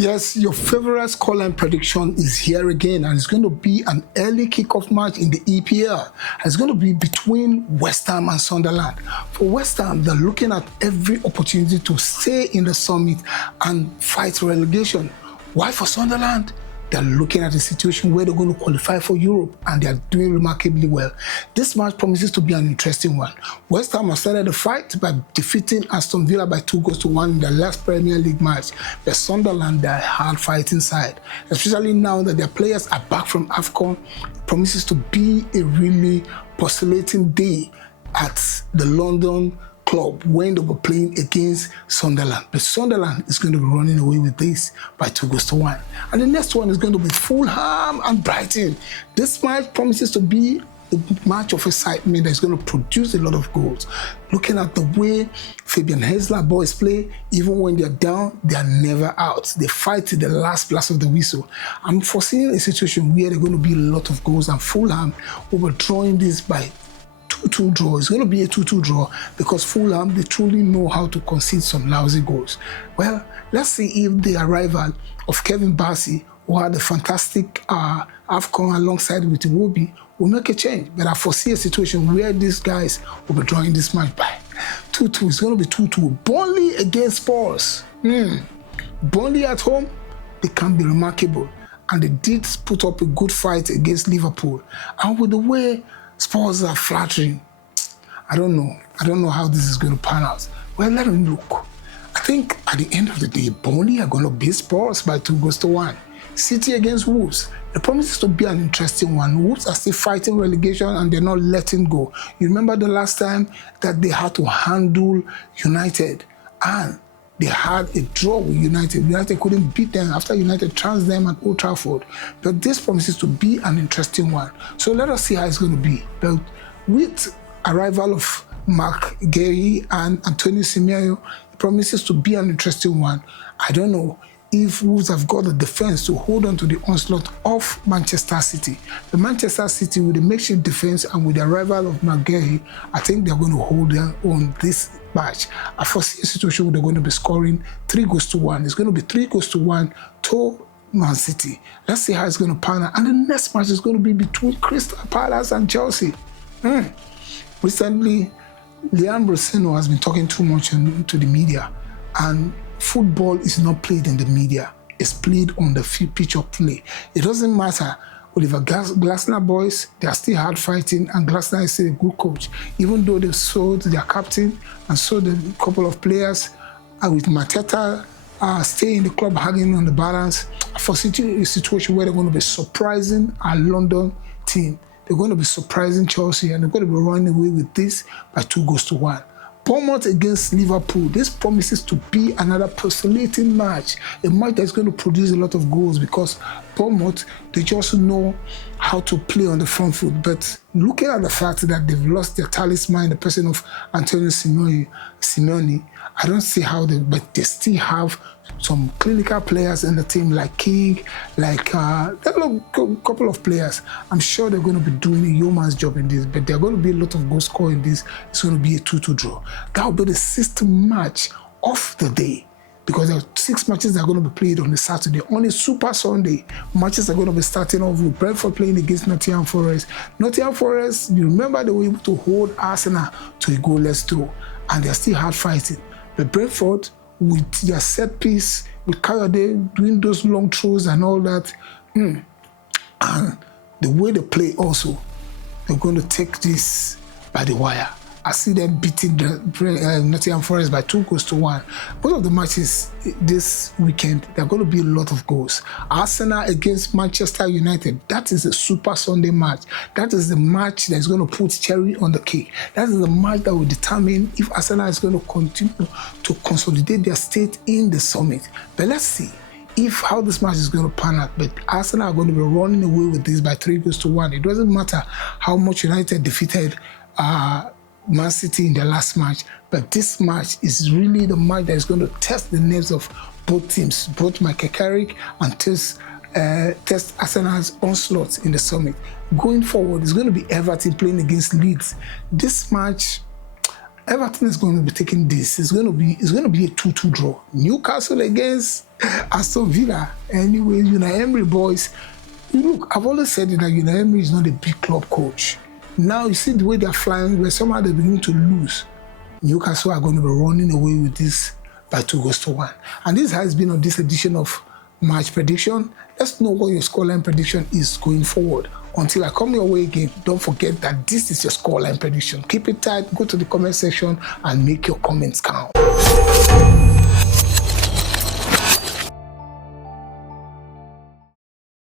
Yes, your favorite scoreline prediction is here again, and it's going to be an early kickoff match in the EPL. It's going to be between West Ham and Sunderland. For West Ham, they're looking at every opportunity to stay in the summit and fight relegation. Why for Sunderland? They're looking at a situation where they're going to qualify for Europe, and they're doing remarkably well. This match promises to be an interesting one. West Ham have started the fight by defeating Aston Villa by 2-1 in their last Premier League match. But Sunderland, they're a hard-fighting side, especially now that their players are back from AFCON. It promises to be a really postulating day at the London club when they were playing against Sunderland. But Sunderland is going to be running away with this by 2-1. And the next one is going to be Fulham and Brighton. This match promises to be a match of excitement that's going to produce a lot of goals. Looking at the way Fabian Hessler boys play, even when they're down, they're never out. They fight to the last blast of the whistle. I'm foreseeing a situation where there are going to be a lot of goals, and Fulham will be drawing this by 2-2 draw. It's going to be a 2-2 draw because Fulham, they truly know how to concede some lousy goals. Well, let's see if the arrival of Kevin Bassey, who had a fantastic AFCON alongside with Iwobi, will make a change. But I foresee a situation where these guys will be drawing this match by 2-2. It's going to be 2-2. Burnley against Spurs. Burnley at home, they can be remarkable. And they did put up a good fight against Liverpool. And with the way Spurs are flattering, I don't know how this is going to pan out. Well, let them look. I think at the end of the day, Burnley are going to beat Spurs by 2-1. City against Wolves. It promises to be an interesting one. Wolves are still fighting relegation and they're not letting go. You remember the last time that they had to handle United and they had a draw with United. United couldn't beat them after United trounced them at Old Trafford. But this promises to be an interesting one. So let us see how it's going to be. But with arrival of Mark Gay and Antonio Semenyo, it promises to be an interesting one. I don't know if Wolves have got the defense to hold on to the onslaught of Manchester City. The Manchester City, with the makeshift defense and with the arrival of McGahey, I think they're going to hold on this match. I foresee a situation where they're going to be scoring 3-1. It's going to be 3-1 to Man City. Let's see how it's going to pan out. And the next match is going to be between Crystal Palace and Chelsea. Recently, Liam Roseno has been talking too much to the media, and football is not played in the media. It's played on the pitch of play. It doesn't matter. Oliver Glasner boys, they are still hard fighting, and Glasner is still a good coach. Even though they sold their captain and sold a couple of players, with Mateta staying in the club hanging on the balance, for a situation where they're going to be surprising our London team. They're going to be surprising Chelsea, and they're going to be running away with this by 2-1. Bournemouth against Liverpool. This promises to be another postulating match, a match that's going to produce a lot of goals because Bournemouth, they just know how to play on the front foot. But looking at the fact that they've lost their talisman, the person of Antonio Simeone, I don't see how but they still have some clinical players in the team like King, like a couple of players. I'm sure they're going to be doing a yeoman's job in this, but there are going to be a lot of goal scoring in this. It's going to be a 2-2 draw. That will be the sixth match of the day, because there are 6 matches that are going to be played on a Saturday. On a Super Sunday, matches are going to be starting off with Brentford playing against Nottingham Forest. Nottingham Forest, you remember they were able to hold Arsenal to a goalless draw, and they're still hard fighting. But Brentford, with their set piece, with Kayode doing those long throws and all that, and the way they play also, they're going to take this by the wire. I see them beating the Nottingham Forest by 2-1. Both of the matches this weekend, there are going to be a lot of goals. Arsenal against Manchester United, that is a Super Sunday match. That is the match that is going to put cherry on the cake. That is the match that will determine if Arsenal is going to continue to consolidate their state in the summit. But let's see how this match is going to pan out. But Arsenal are going to be running away with this by 3-1. It doesn't matter how much United defeated Man City in their last match, but this match is really the match that is going to test the nerves of both teams, both Michael Carrick and test Arsenal's onslaught in the summit. Going forward, it's going to be Everton playing against Leeds. This match, Everton is going to be taking this. It's going to be a 2-2 draw. Newcastle against Aston Villa. Anyway, Unai Emery boys. Look, I've always said that Unai Emery is not a big club coach. Now you see the way they're flying, where somehow they're beginning to lose. Newcastle are going to be running away with this by 2-1. And this has been on this edition of Match Prediction. Let's know what your scoreline prediction is going forward. Until I come your way again, don't forget that this is your scoreline prediction. Keep it tight, go to the comment section and make your comments count.